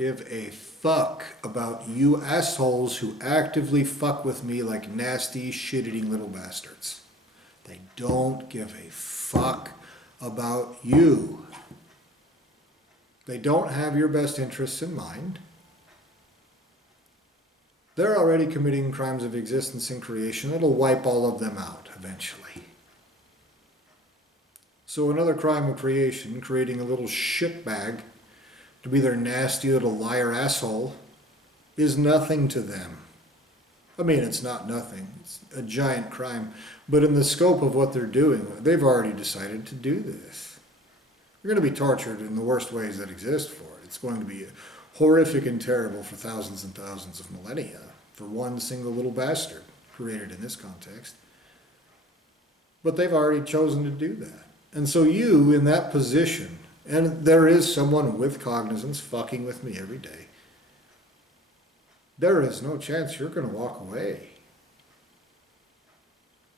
give a fuck about you assholes who actively fuck with me like nasty, shit-eating little bastards. They don't give a fuck about you. They don't have your best interests in mind. They're already committing crimes of existence and creation. It'll wipe all of them out eventually. So another crime of creation, creating a little shitbag to be their nasty little liar asshole, is nothing to them. I mean, it's not nothing. It's a giant crime. But in the scope of what they're doing, they've already decided to do this. You're going to be tortured in the worst ways that exist for it. It's going to be horrific and terrible for thousands and thousands of millennia for one single little bastard created in this context. But they've already chosen to do that. And so you, in that position, and there is someone with cognizance fucking with me every day, there is no chance you're going to walk away.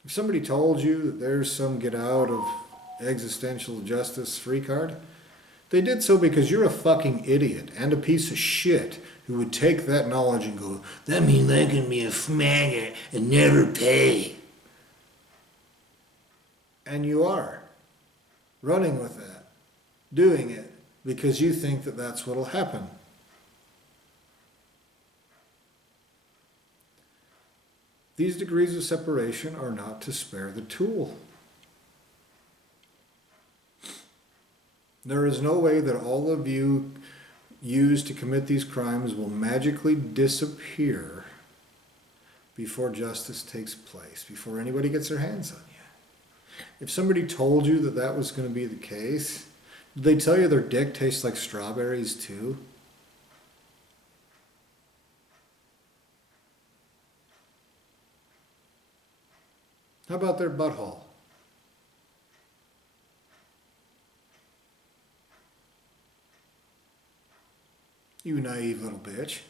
If somebody told you that there's some get out of existential justice free card, they did so because you're a fucking idiot and a piece of shit who would take that knowledge and go, that means I can be a faggot and never pay. And you are running with that, doing it because you think that that's what'll happen. These degrees of separation are not to spare the tool. There is no way that all of you used to commit these crimes will magically disappear before justice takes place, before anybody gets their hands on you. If somebody told you that that was going to be the case, did they tell you their dick tastes like strawberries too? How about their butthole? You naive little bitch.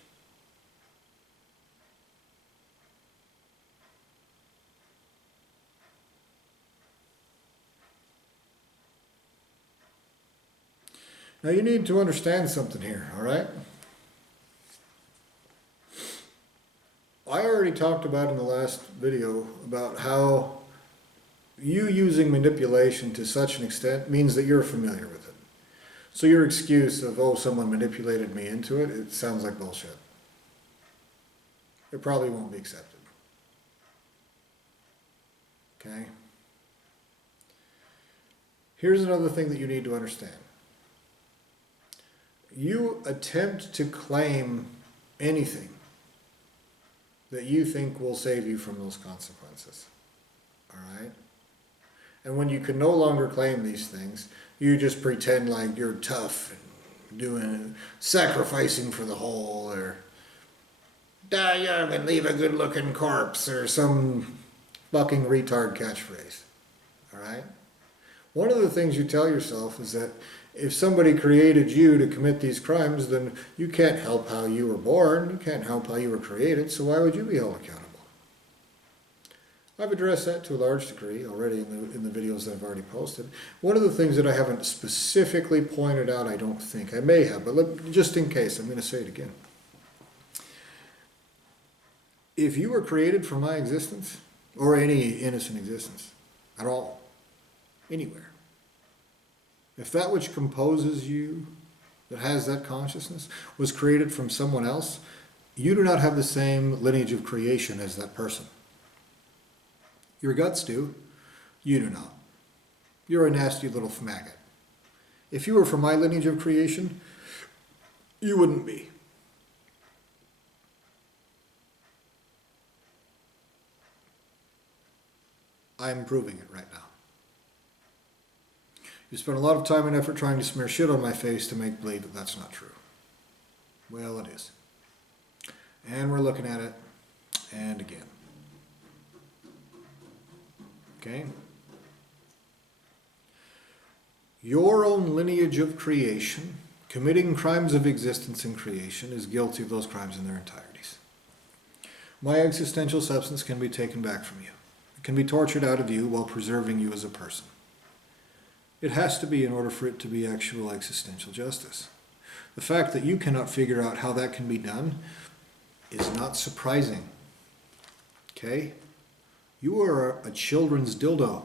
Now you need to understand something here, all right? I already talked about in the last video about how you using manipulation to such an extent means that you're familiar with it. So your excuse of, oh, someone manipulated me into it, it sounds like bullshit. It probably won't be accepted. Okay? Here's another thing that you need to understand. You attempt to claim anything that you think will save you from those consequences. All right? And when you can no longer claim these things, you just pretend like you're tough and doing sacrificing for the whole, or die young and leave a good-looking corpse, or some fucking retard catchphrase. All right? One of the things you tell yourself is that if somebody created you to commit these crimes, then you can't help how you were born, you can't help how you were created, so why would you be held accountable? I've addressed that to a large degree already in the videos that I've already posted. One of the things that I haven't specifically pointed out, I don't think, I may have, but just in case, I'm going to say it again. If you were created from my existence, or any innocent existence at all, anywhere, if that which composes you, that has that consciousness, was created from someone else, you do not have the same lineage of creation as that person. Your guts do. You do not. You're a nasty little maggot. If you were from my lineage of creation, you wouldn't be. I'm proving it right now. You spent a lot of time and effort trying to smear shit on my face to make believe that that's not true. Well, it is. And we're looking at it, and again. Okay? Your own lineage of creation, committing crimes of existence and creation, is guilty of those crimes in their entireties. My existential substance can be taken back from you. It can be tortured out of you while preserving you as a person. It has to be in order for it to be actual existential justice. The fact that you cannot figure out how that can be done is not surprising. Okay? You are a children's dildo.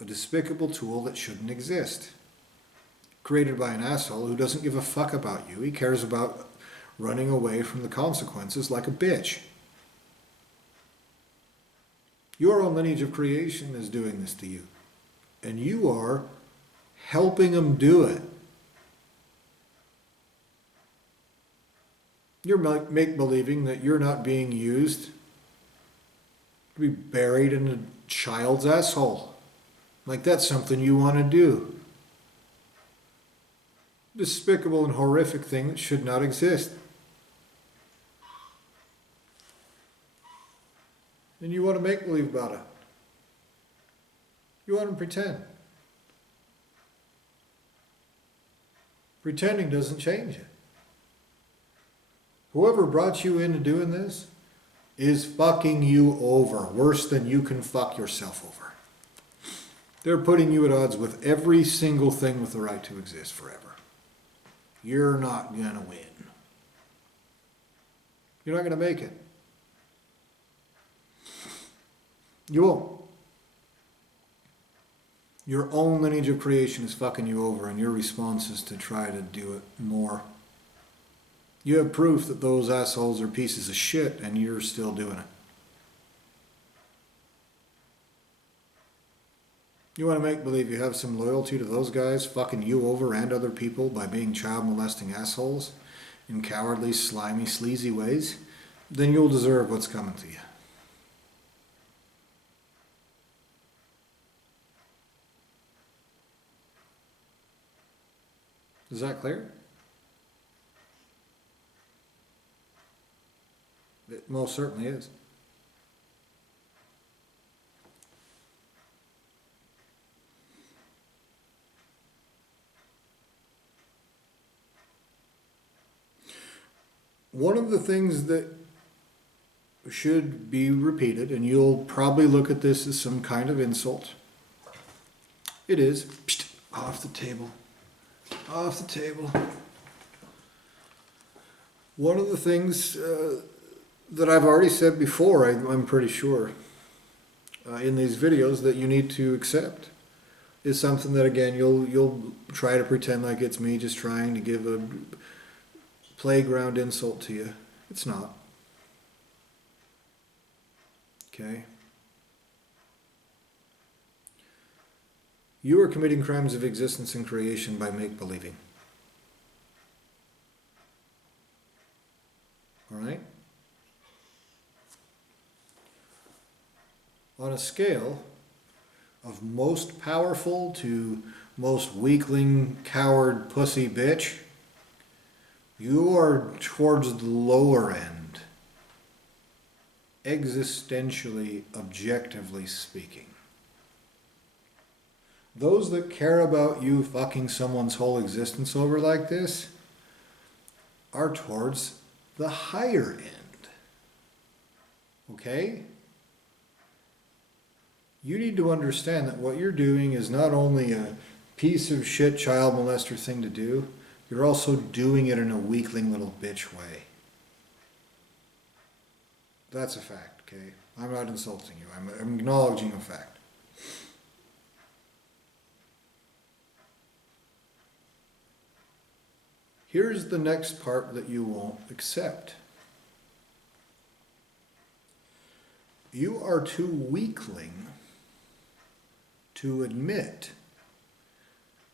A despicable tool that shouldn't exist. Created by an asshole who doesn't give a fuck about you. He cares about running away from the consequences like a bitch. Your own lineage of creation is doing this to you. And you are helping them do it. You're make-believing that you're not being used to be buried in a child's asshole. Like that's something you want to do. Despicable and horrific thing that should not exist. And you want to make believe about it. You want to pretend. Pretending doesn't change it. Whoever brought you into doing this is fucking you over worse than you can fuck yourself over. They're putting you at odds with every single thing with the right to exist forever. You're not gonna win. You're not gonna make it. You won't. Your own lineage of creation is fucking you over, and your response is to try to do it more. You have proof that those assholes are pieces of shit, and you're still doing it. You want to make believe you have some loyalty to those guys fucking you over and other people by being child molesting assholes in cowardly, slimy, sleazy ways? Then you'll deserve what's coming to you. Is that clear? It most certainly is. One of the things that should be repeated, and you'll probably look at this as some kind of insult. It is. Psst, off the table. Off the table. One of the things that I've already said before, I'm pretty sure, in these videos that you need to accept is something that, again, you'll try to pretend like it's me just trying to give a playground insult to you. It's not. Okay? You are committing crimes of existence and creation by make-believing. All right? On a scale of most powerful to most weakling, coward, pussy bitch, you are towards the lower end, existentially, objectively speaking. Those that care about you fucking someone's whole existence over like this are towards the higher end. Okay? You need to understand that what you're doing is not only a piece of shit child molester thing to do, you're also doing it in a weakling little bitch way. That's a fact, okay? I'm not insulting you. I'm acknowledging a fact. Here's the next part that you won't accept. You are too weakling to admit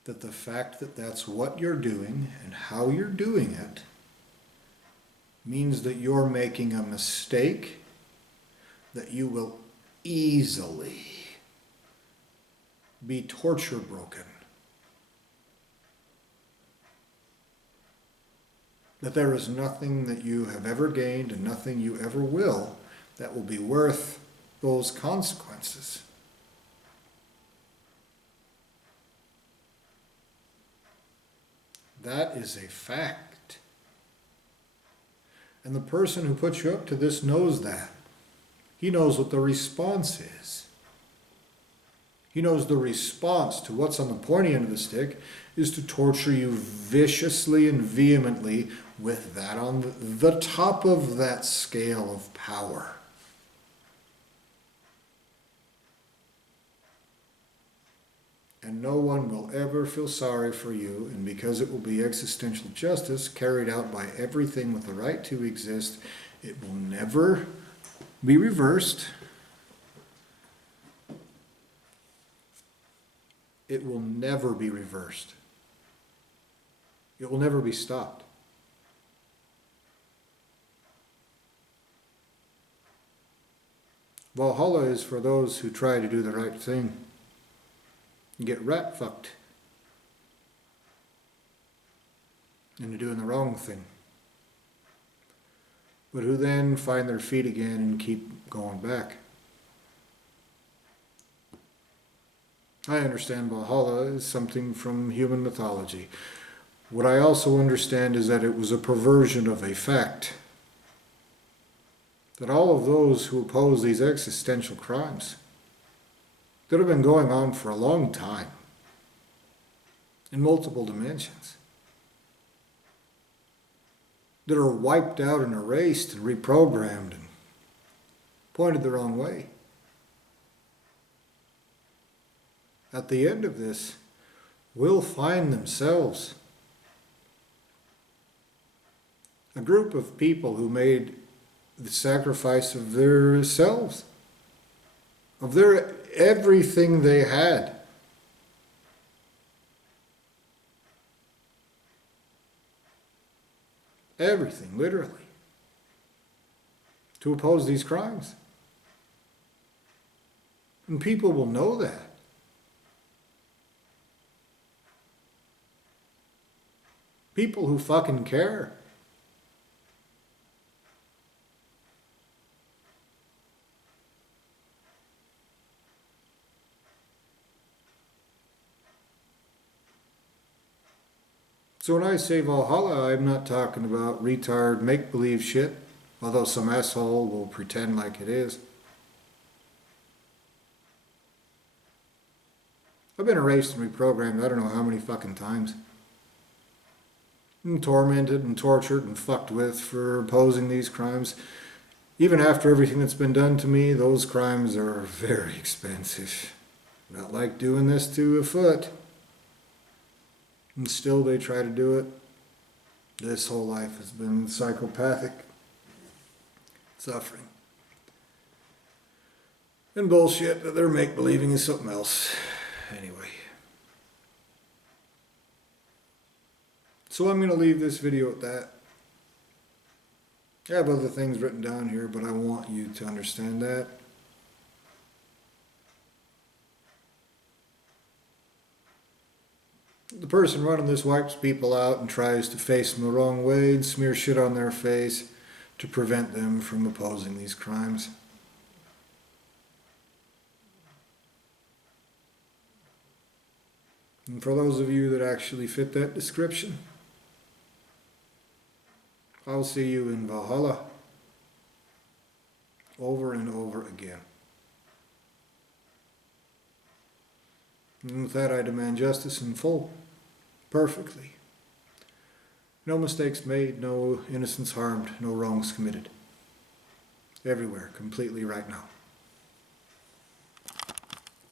that the fact that that's what you're doing and how you're doing it means that you're making a mistake that you will easily be torture broken. That there is nothing that you have ever gained and nothing you ever will that will be worth those consequences. That is a fact. And the person who put you up to this knows that. He knows what the response is. He knows the response to what's on the pointy end of the stick is to torture you viciously and vehemently with that on the top of that scale of power. And no one will ever feel sorry for you, and because it will be existential justice carried out by everything with the right to exist, it will never be reversed. It will never be reversed. It will never be stopped. Valhalla is for those who try to do the right thing and get rat fucked into doing the wrong thing, but who then find their feet again and keep going back. I understand Valhalla is something from human mythology. What I also understand is that it was a perversion of a fact. That all of those who oppose these existential crimes that have been going on for a long time in multiple dimensions, that are wiped out and erased and reprogrammed and pointed the wrong way. At the end of this, will find themselves a group of people who made the sacrifice of their selves, of their everything they had. Everything, literally, to oppose these crimes. And people will know that. People who fucking care. So when I say Valhalla, I'm not talking about retard make-believe shit, although some asshole will pretend like it is. I've been erased and reprogrammed I don't know how many fucking times. And tormented and tortured and fucked with for opposing these crimes. Even after everything that's been done to me, those crimes are very expensive. Not like doing this to a foot. And still they try to do it. This whole life has been psychopathic suffering. And bullshit that they're make-believing is something else. Anyway. So I'm going to leave this video at that. I have other things written down here, but I want you to understand that. The person running this wipes people out and tries to face them the wrong way and smear shit on their face to prevent them from opposing these crimes. And for those of you that actually fit that description, I'll see you in Valhalla over and over again. And with that, I demand justice in full, perfectly. No mistakes made, no innocents harmed, no wrongs committed. Everywhere, completely right now.